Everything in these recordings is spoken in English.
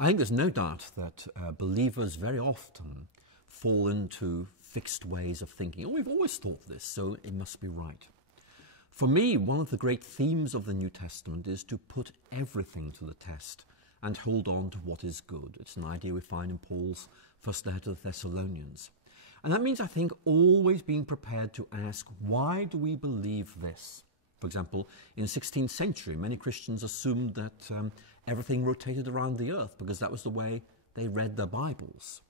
I think there's no doubt that believers very often fall into fixed ways of thinking. Oh, we've always thought this, so it must be right. For me, one of the great themes of the New Testament is to put everything to the test and hold on to what is good. It's an idea we find in Paul's first letter to the Thessalonians. And that means, I think, always being prepared to ask, why do we believe this? For example, in the 16th century, many Christians assumed that everything rotated around the earth because that was the way they read their Bibles.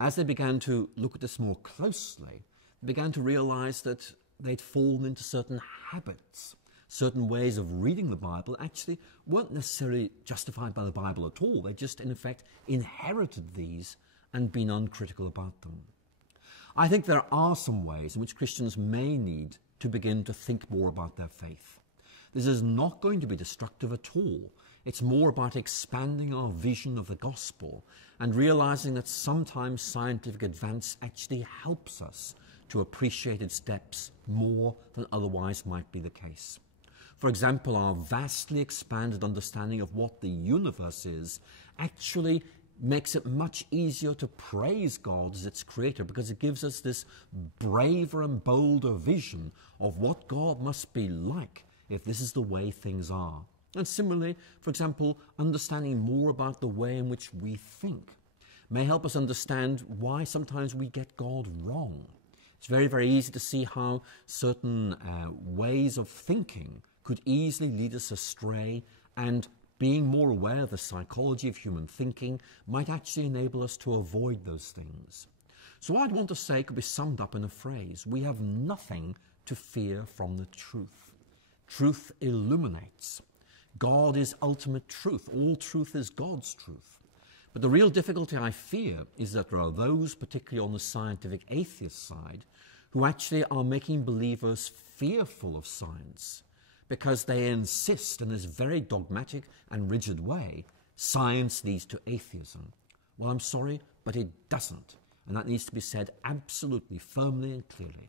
As they began to look at this more closely, they began to realize that they'd fallen into certain habits, certain ways of reading the Bible actually weren't necessarily justified by the Bible at all. They just, in effect, inherited these and been uncritical about them. I think there are some ways in which Christians may need to begin to think more about their faith. This is not going to be destructive at all. It's more about expanding our vision of the gospel and realizing that sometimes scientific advance actually helps us to appreciate its depths more than otherwise might be the case. For example, our vastly expanded understanding of what the universe is actually makes it much easier to praise God as its creator because it gives us this braver and bolder vision of what God must be like if this is the way things are. And similarly, for example, understanding more about the way in which we think may help us understand why sometimes we get God wrong. It's very, very easy to see how certain ways of thinking could easily lead us astray, and being more aware of the psychology of human thinking might actually enable us to avoid those things. So what I'd want to say could be summed up in a phrase: we have nothing to fear from the truth. Truth illuminates. God is ultimate truth. All truth is God's truth. But the real difficulty I fear is that there are those, particularly on the scientific atheist side, who actually are making believers fearful of science because they insist in this very dogmatic and rigid way, science leads to atheism. Well, I'm sorry, but it doesn't. And that needs to be said absolutely firmly and clearly.